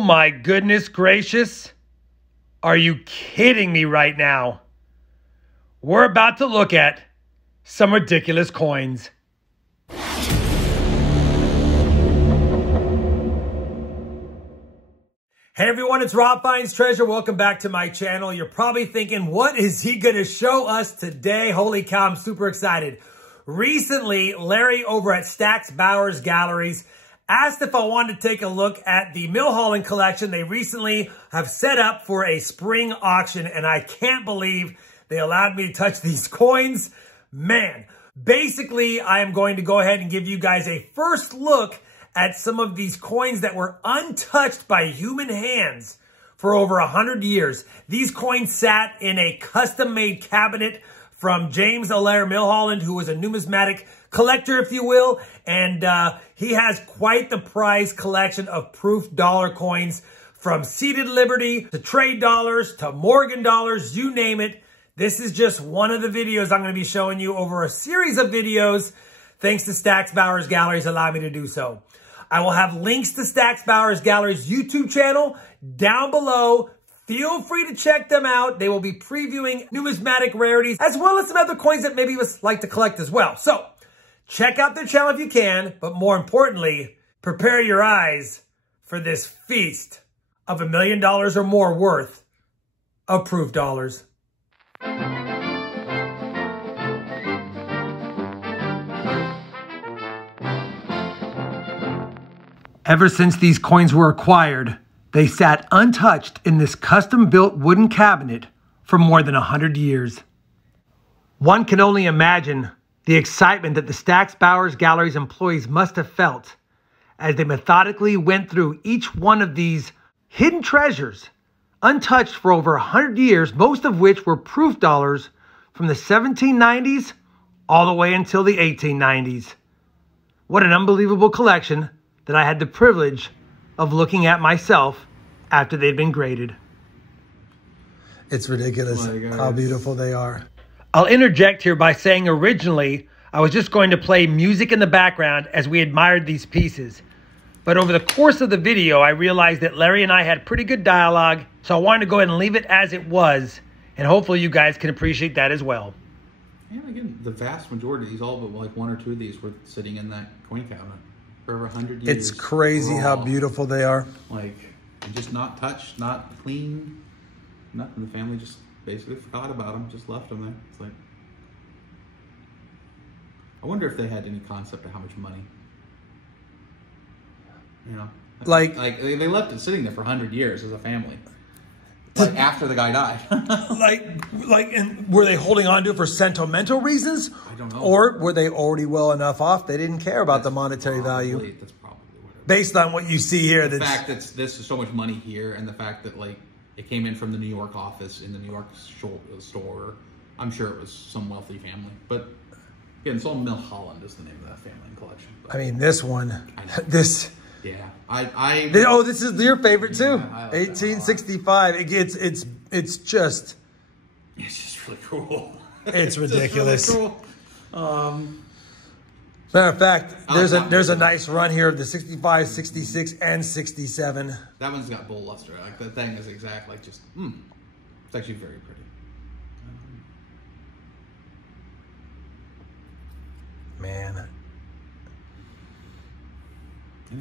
Oh my goodness gracious. Are you kidding me right now? We're about to look at some ridiculous coins. Hey everyone, it's RobFindsTreasure. Welcome back to my channel. You're probably thinking, what is he going to show us today? Holy cow, I'm super excited. Recently, Larry over at Stack's Bowers Galleries asked if I wanted to take a look at the Millholland collection. They recently have set up for a spring auction, and I can't believe they allowed me to touch these coins. Man, basically, I am going to go ahead and give you guys a first look at some of these coins that were untouched by human hands for over 100 years. These coins sat in a custom-made cabinet from James Allaire Millholland, who was a numismatic collector, if you will, and he has quite the prize collection of proof dollar coins, from seated Liberty to trade dollars to Morgan dollars, you name it. This is just one of the videos I'm going to be showing you over a series of videos, thanks to Stack's Bowers Galleries allow me to do so. I will have links to Stack's Bowers Galleries YouTube channel down below. Feel free to check them out. They will be previewing numismatic rarities, as well as some other coins that maybe you like to collect as well. So, check out their channel if you can, but more importantly, prepare your eyes for this feast of $1 million or more worth of proof dollars. Ever since these coins were acquired, they sat untouched in this custom-built wooden cabinet for more than 100 years. One can only imagine the excitement that the Stack's Bowers Galleries employees must have felt as they methodically went through each one of these hidden treasures, untouched for over 100 years, most of which were proof dollars from the 1790s all the way until the 1890s. What an unbelievable collection that I had the privilege of looking at myself after they'd been graded. It's ridiculous how beautiful they are. I'll interject here by saying originally I was just going to play music in the background as we admired these pieces. But over the course of the video, I realized that Larry and I had pretty good dialogue, so I wanted to go ahead and leave it as it was, and hopefully you guys can appreciate that as well. And again, the vast majority of these, all but like one or two of these were sitting in that coin cabinet for over 100 years. It's crazy how beautiful they are. Like, just not touched, not clean, nothing. The family just basically forgot about them, just left them there. It's like, I wonder if they had any concept of how much money, you know, like they left it sitting there for 100 years as a family, like after the guy died. and were they holding on to it for sentimental reasons? I don't know. Or were they already well enough off they didn't care about the monetary value? That's probably what it was. Based on what you see here, the fact that this is so much money here, and the fact that like it came in from the New York office in the New York store. I'm sure it was some wealthy family, but again, it's all Millholland is the name of that family and collection. But, I mean, this one, this. Yeah, oh, this is your favorite too. Yeah, 1865. It's just really cool. It's ridiculous. Really cool. Matter of fact, there's a nice run here of the 65, 66, and 67. That one's got bull luster. Like that thing is exact. Like just, it's actually very pretty. Man.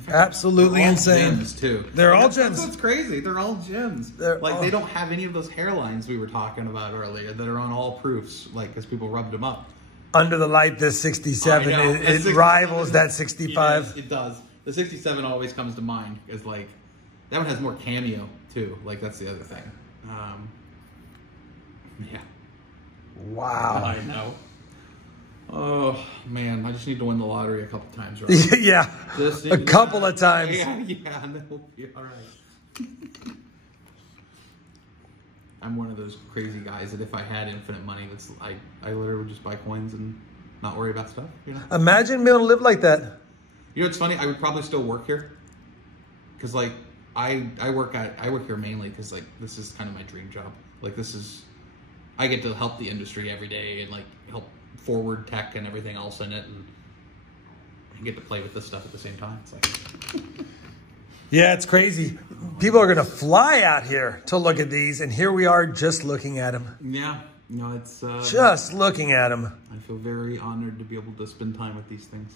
Absolutely insane. Gems too. They're all gems. That's what's crazy. They're all gems. They don't have any of those hairlines we were talking about earlier that are on all proofs, like because people rubbed them up. Under the light, this 67, it rivals that 65. Yes, it does. The 67 always comes to mind as like, that one has more cameo too. Like that's the other thing. Yeah. Wow. I know. Oh man, I just need to win the lottery a couple times, right? Yeah, a couple of times. Yeah, and then we'll be all right. I'm one of those crazy guys that if I had infinite money, I literally would just buy coins and not worry about stuff. You know? Imagine being able to live like that. You know what's funny? I would probably still work here, because like I work here mainly because like this is kind of my dream job. Like I get to help the industry every day and like help forward tech and everything else in it, and get to play with this stuff at the same time. It's like, yeah, it's crazy. People are going to fly out here to look at these, and here we are just looking at them. Yeah. No, it's... just looking at them. I feel very honored to be able to spend time with these things.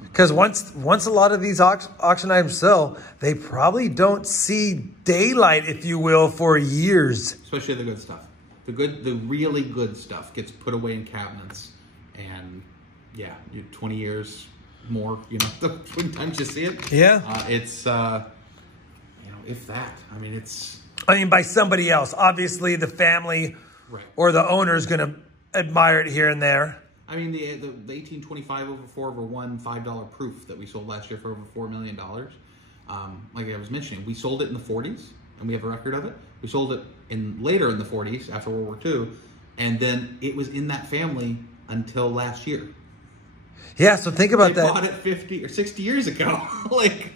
Because once a lot of these auction items sell, they probably don't see daylight, if you will, for years. Especially the good stuff. The really good stuff gets put away in cabinets, and yeah, 20 years more, you know, 20 times you see it. Yeah. It's, you know, if that. I mean, it's... I mean, by somebody else. Obviously, the family right. or the owner is going to admire it here and there. I mean, the 1825 over 4 over 1 $5 proof that we sold last year for over $4 million. Like I was mentioning, we sold it in the 40s, and we have a record of it. We sold it later in the 40s after World War II, and then it was in that family until last year. Yeah, so think about that. They bought it 50 or 60 years ago, like,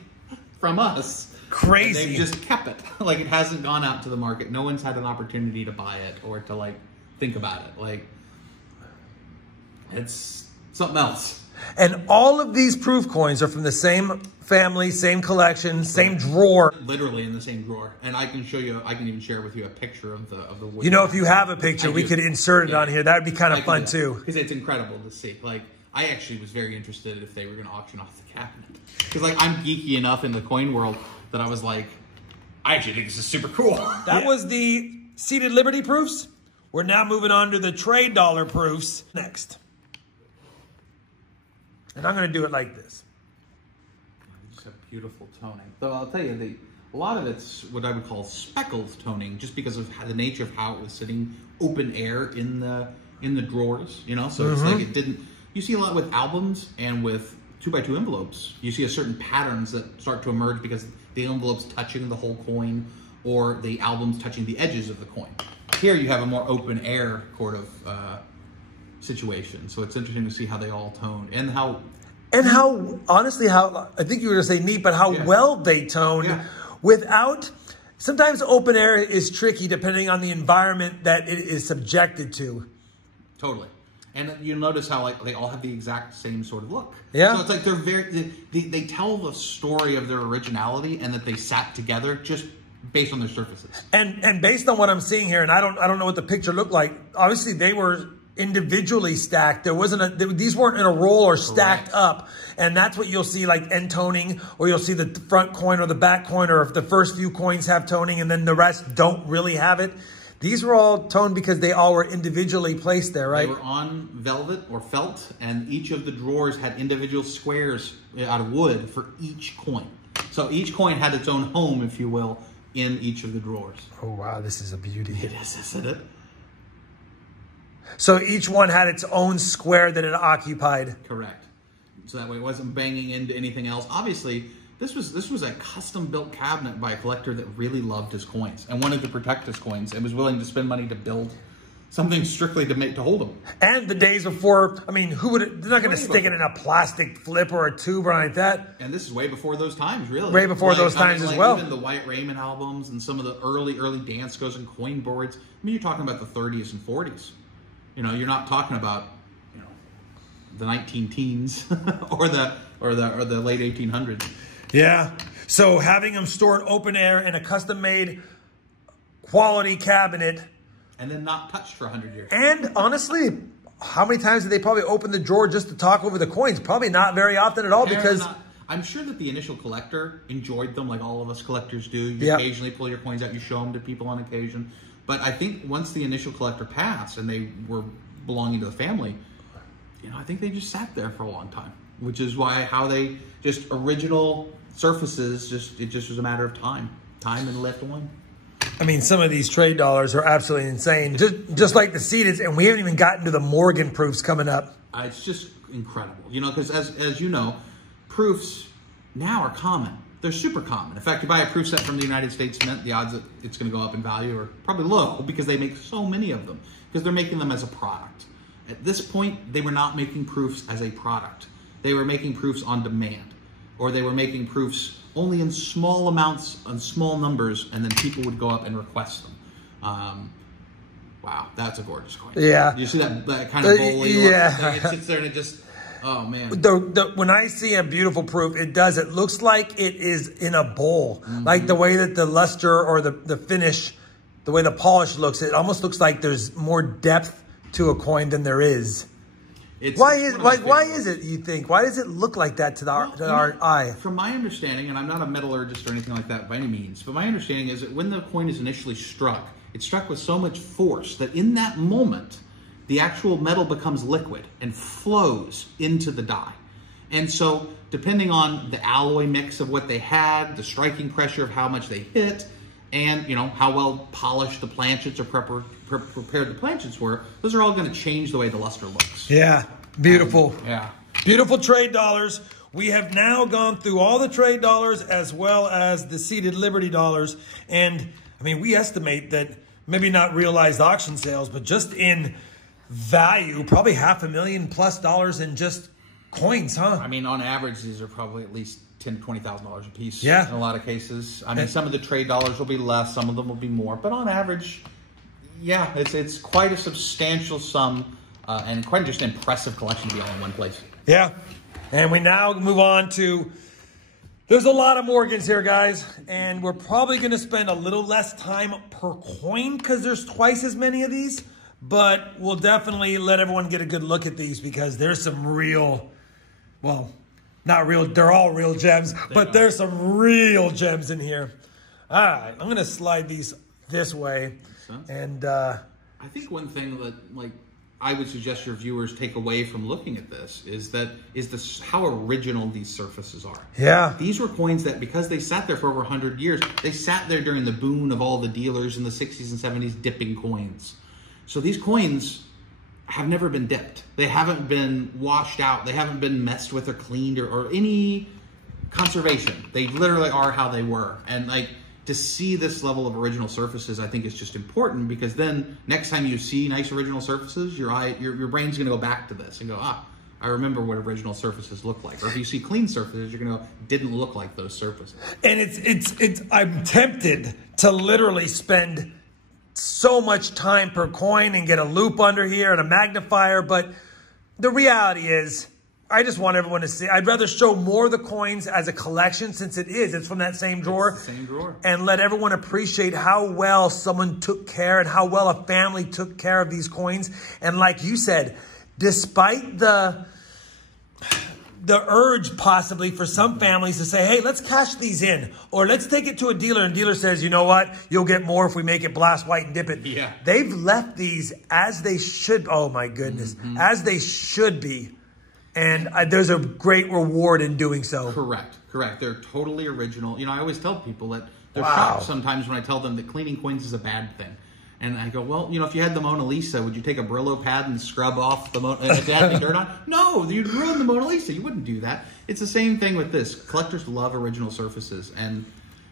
from us. Crazy. And they just kept it. Like, it hasn't gone out to the market. No one's had an opportunity to buy it or to, like, think about it. Like, it's something else. And all of these proof coins are from the same family, same collection, same drawer. Literally in the same drawer. And I can show you, I can even share with you a picture of the wood. You know, if you have a picture, we could insert it on here. That would be kind of fun too. Because it's incredible to see. Like, I actually was very interested if they were going to auction off the cabinet. Because, like, I'm geeky enough in the coin world that I was like, I actually think this is super cool. That was the seated Liberty proofs. We're now moving on to the trade dollar proofs next. And I'm going to do it like this. Just have beautiful toning. Though I'll tell you, a lot of it's what I would call speckled toning, just because of the nature of how it was sitting open air in the drawers. You know, so it's like it didn't. You see a lot with albums and with 2x2 envelopes. You see a certain patterns that start to emerge because the envelope's touching the whole coin, or the album's touching the edges of the coin. Here you have a more open air sort of situation. So it's interesting to see how they all tone and how honestly, how I think you were going to say neat, but how well they tone without. Sometimes open air is tricky depending on the environment that it is subjected to. Totally. And you notice how like they all have the exact same sort of look. Yeah. So it's like they tell the story of their originality and that they sat together just based on their surfaces. And based on what I'm seeing here, and I don't know what the picture looked like. Obviously, they were individually stacked. There wasn't these weren't in a roll or stacked up, and that's what you'll see, like end toning, or you'll see the front coin or the back coin, or if the first few coins have toning and then the rest don't really have it. These were all toned because they all were individually placed there, right? They were on velvet or felt, and each of the drawers had individual squares out of wood for each coin. So each coin had its own home, if you will, in each of the drawers. Oh, wow, this is a beauty. It is, isn't it? So each one had its own square that it occupied. Correct. So that way it wasn't banging into anything else. Obviously, this was a custom-built cabinet by a collector that really loved his coins and wanted to protect his coins and was willing to spend money to build something strictly to hold them. And the days before, I mean, they're not going to stick it in a plastic flip or a tube or anything like that. And this is way before those times, really. Way before those times as well. Even the Wyatt Raymond albums and some of the early dance goes and coin boards. I mean, you're talking about the 30s and 40s. You know, you're not talking about, you know, the 19-teens or the late 1800s. Yeah. So having them stored open air in a custom-made quality cabinet. And then not touched for 100 years. And honestly, how many times did they probably open the drawer just to talk over the coins? Probably not very often at all, because I'm sure that the initial collector enjoyed them like all of us collectors do. You occasionally pull your coins out, you show them to people on occasion. But I think once the initial collector passed and they were belonging to the family, you know, I think they just sat there for a long time, which is how they just original surfaces, it just was a matter of time and left one. I mean, some of these trade dollars are absolutely insane, just like the seated, and we haven't even gotten to the Morgan proofs coming up. It's just incredible, you know, because as you know, proofs now are common. They're super common. In fact, you buy a proof set from the United States Mint, the odds that it's going to go up in value are probably low because they make so many of them, because they're making them as a product. At this point, they were not making proofs as a product. They were making proofs on demand, or they were making proofs only in small amounts, on small numbers, and then people would go up and request them. Wow, that's a gorgeous coin. Yeah. You see that kind of bully look? It sits there and it just... Oh, man. When I see a beautiful proof, it looks like it is in a bowl. Like the way that the luster or the finish, the way the polish looks, it almost looks like there's more depth to a coin than there is. Why is it, you think? Why does it look like that to our eye? From my understanding, and I'm not a metallurgist or anything like that by any means, but my understanding is that when the coin is initially struck, it's struck with so much force that in that moment, the actual metal becomes liquid and flows into the die. And so depending on the alloy mix of what they had, the striking pressure of how much they hit, and how well polished the planchets or prepared the planchets were, those are all going to change the way the luster looks. Yeah, beautiful. Yeah. Beautiful trade dollars. We have now gone through all the trade dollars as well as the seated Liberty dollars. And I mean, we estimate that maybe not realized auction sales, but just in value, probably $500,000+ in just coins, huh? I mean, on average, these are probably at least $10,000 to $20,000 a piece. Yeah. In a lot of cases. I mean, some of the trade dollars will be less, some of them will be more, but on average, yeah, it's quite a substantial sum and quite just an impressive collection to be all in one place. Yeah. And we now move on to, there's a lot of Morgans here, guys, and we're probably going to spend a little less time per coin because there's twice as many of these, but we'll definitely let everyone get a good look at these because there's some real, well, not real, they're all real gems, but there's some real gems in here. All right, I'm going to slide these this way. And I think one thing that I would suggest your viewers take away from looking at this is how original these surfaces are. Yeah. These were coins that, because they sat there for over 100 years, they sat there during the boom of all the dealers in the 60s and 70s dipping coins. So these coins have never been dipped. They haven't been washed out. They haven't been messed with or cleaned or any conservation. They literally are how they were. And to see this level of original surfaces, I think is just important, because then next time you see nice original surfaces, your brain's going to go back to this and go, I remember what original surfaces look like. Or if you see clean surfaces, you're going to go, didn't look like those surfaces. And I'm tempted to literally spend so much time per coin and get a loop under here and a magnifier, but the reality is, I just want everyone to see. I'd rather show more of the coins as a collection, since it's from that same drawer. It's the same drawer. And let everyone appreciate how well someone took care and how well a family took care of these coins. And like you said, despite the urge possibly for some families to say, hey, let's cash these in, or let's take it to a dealer, and dealer says, you know what, you'll get more if we make it blast white and dip it. Yeah. They've left these as they should. Oh my goodness. As they should be. And there's a great reward in doing so. Correct. They're totally original. I always tell people that they're shocked sometimes when I tell them that cleaning coins is a bad thing. And I go, well, if you had the Mona Lisa, would you take a Brillo pad and scrub off the Mona Lisa? If it had any dirt on? No, you'd ruin the Mona Lisa. You wouldn't do that. It's the same thing with this. Collectors love original surfaces. And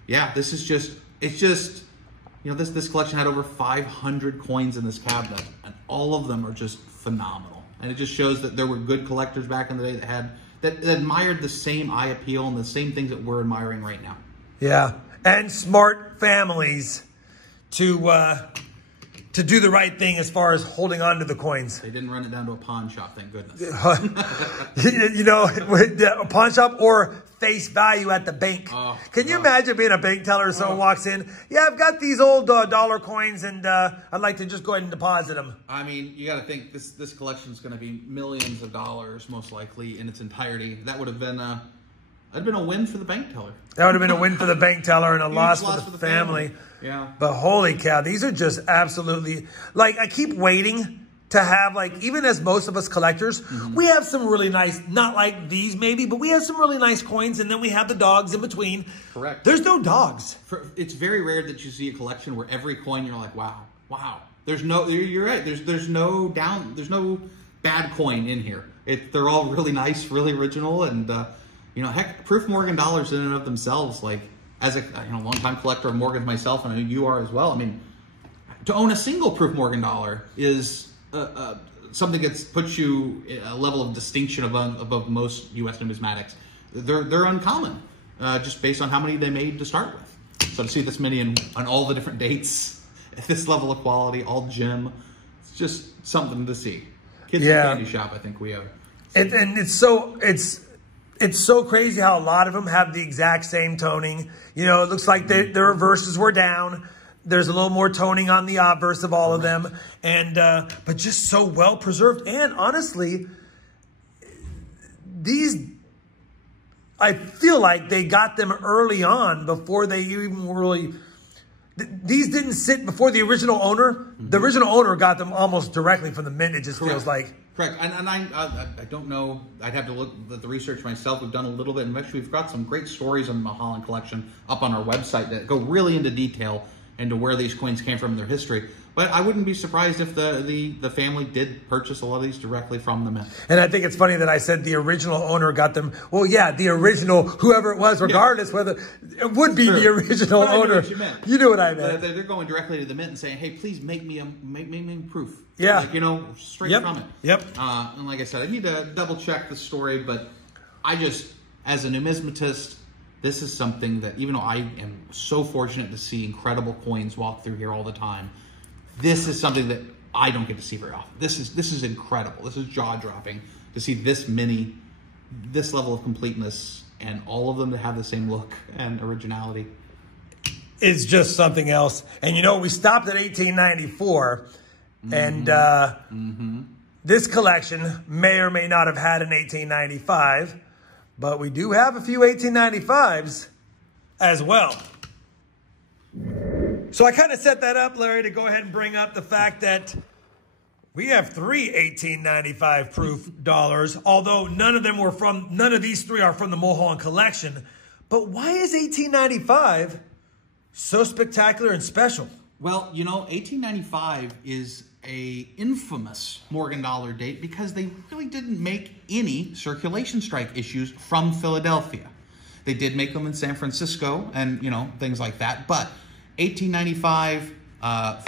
yeah, this is just, this collection had over 500 coins in this cabinet, and all of them are just phenomenal. And it just shows that there were good collectors back in the day that admired the same eye appeal and the same things that we're admiring right now. Yeah, and smart families to do the right thing as far as holding on to the coins. They didn't run it down to a pawn shop, thank goodness. A pawn shop or face value at the bank. Can you imagine being a bank teller and someone walks in, yeah, I've got these old dollar coins and I'd like to just go ahead and deposit them. I mean, you got to think this collection is going to be millions of dollars, most likely, in its entirety. That would have been a win for the bank teller. That would have been a win for the bank teller and a loss for the family. Yeah. But holy cow, these are just absolutely, I keep waiting to have, even as most of us collectors, we have some really nice, not like these maybe, but we have some really nice coins, and then we have the dogs in between. Correct. There's no dogs. It's very rare that you see a collection where every coin you're like, wow. There's no, you're right, there's no bad coin in here. They're all really nice, really original, and heck, proof Morgan dollars in and of themselves, as a long-time collector of Morgans myself, and I know you are as well. I mean, to own a single proof Morgan dollar is something that puts you a level of distinction above most U.S. numismatics. They're uncommon, just based on how many they made to start with. So to see this many on all the different dates, at this level of quality, all gem, it's just something to see. Kids in the candy shop, I think we have And it's so crazy how a lot of them have the exact same toning. You know, it looks like the reverses were down. There's a little more toning on the obverse of all of them. And but just so well preserved. And honestly, these, I feel like they got them early on before they even really... These didn't sit before the original owner. Mm-hmm. The original owner got them almost directly from the mint, it just feels like. Correct. And I don't know. I'd have to look at the research myself. We've done a little bit. And actually, we've got some great stories on the Millholland collection up on our website that go really into detail into where these coins came from, their history. But I wouldn't be surprised if the family did purchase a lot of these directly from the mint. And I think it's funny that I said the original owner got them. Well, yeah, the original, whoever it was, regardless whether it would be the original owner. You knew what I meant. They're going directly to the mint and saying, "Hey, please make me proof." Yeah, like, you know, straight from it. Yep. And like I said, I need to double check the story, but I just, as a numismatist, this is something that, even though I am so fortunate to see incredible coins walk through here all the time, this is something that I don't get to see very often. This is incredible. This is jaw-dropping to see this level of completeness, and all of them to have the same look and originality. It's just something else. And you know, we stopped at 1894, and this collection may or may not have had an 1895, but we do have a few 1895s as well. So I kind of set that up, Larry, to go ahead and bring up the fact that we have 3 1895 proof dollars, although none of these 3 are from the Millholland collection. But why is 1895 so spectacular and special? Well, you know, 1895 is a infamous Morgan dollar date because they really didn't make any circulation strike issues from Philadelphia. They did make them in San Francisco and, you know, things like that, but 1895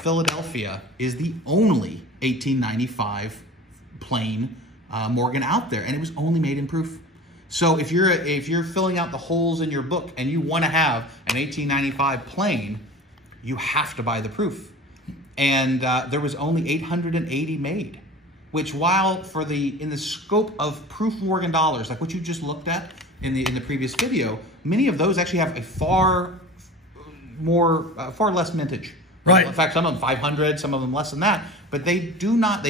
Philadelphia is the only 1895 plain Morgan out there, and it was only made in proof. So if you're filling out the holes in your book and you want to have an 1895 plain, you have to buy the proof. And there was only 880 made, which, while in the scope of proof Morgan dollars, like what you just looked at in the previous video, many of those actually have a far less mintage. Right. In fact, some of them 500, some of them less than that, but they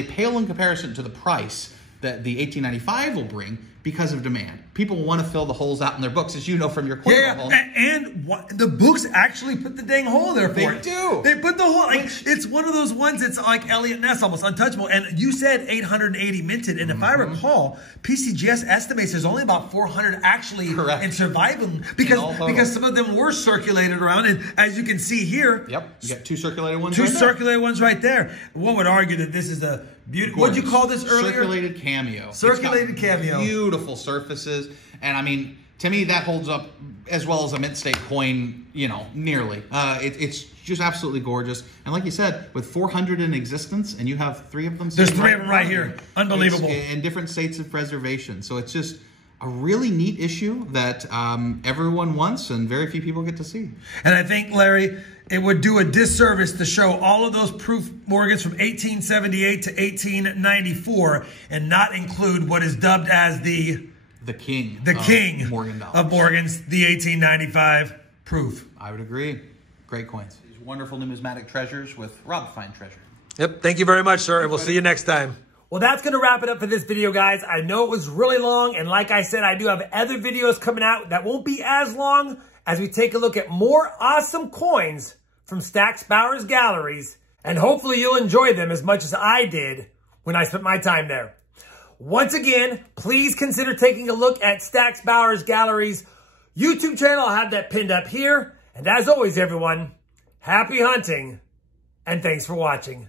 pale in comparison to the price that the 1895 will bring because of demand. People want to fill the holes out in their books, as you know from your coin hole. And the books actually put the dang hole there for it. They do. They put the hole, like, it's one of those ones that's like Elliot Ness, almost untouchable. And you said 880 minted, and if I recall, PCGS estimates there's only about 400 actually in surviving because some of them were circulated around. And as you can see here, you got 2 circulated ones. Circulated ones right there. One would argue that this is a beautiful. What'd you call this earlier? Circulated cameo. Circulated cameo. Beautiful surfaces. And I mean, to me, that holds up as well as a mint state coin, you know, nearly. It's just absolutely gorgeous. And like you said, with 400 in existence, and you have 3 of them. There's 3 of them right here. Unbelievable. In different states of preservation. So it's just a really neat issue that everyone wants and very few people get to see. And I think, Larry, it would do a disservice to show all of those proof Morgans from 1878 to 1894 and not include what is dubbed as the king of Morgan dollars. Of Morgans, the 1895 proof. I would agree. Great coins. These wonderful numismatic treasures with RobFindsTreasure. Yep. Thank you very much, sir. And we'll see you next time. Well, that's going to wrap it up for this video, guys. I know it was really long. And like I said, I do have other videos coming out that won't be as long as we take a look at more awesome coins from Stack's Bowers Galleries. And hopefully you'll enjoy them as much as I did when I spent my time there. Once again, please consider taking a look at Stack's Bowers Galleries YouTube channel. I'll have that pinned up here. And as always, everyone, happy hunting and thanks for watching.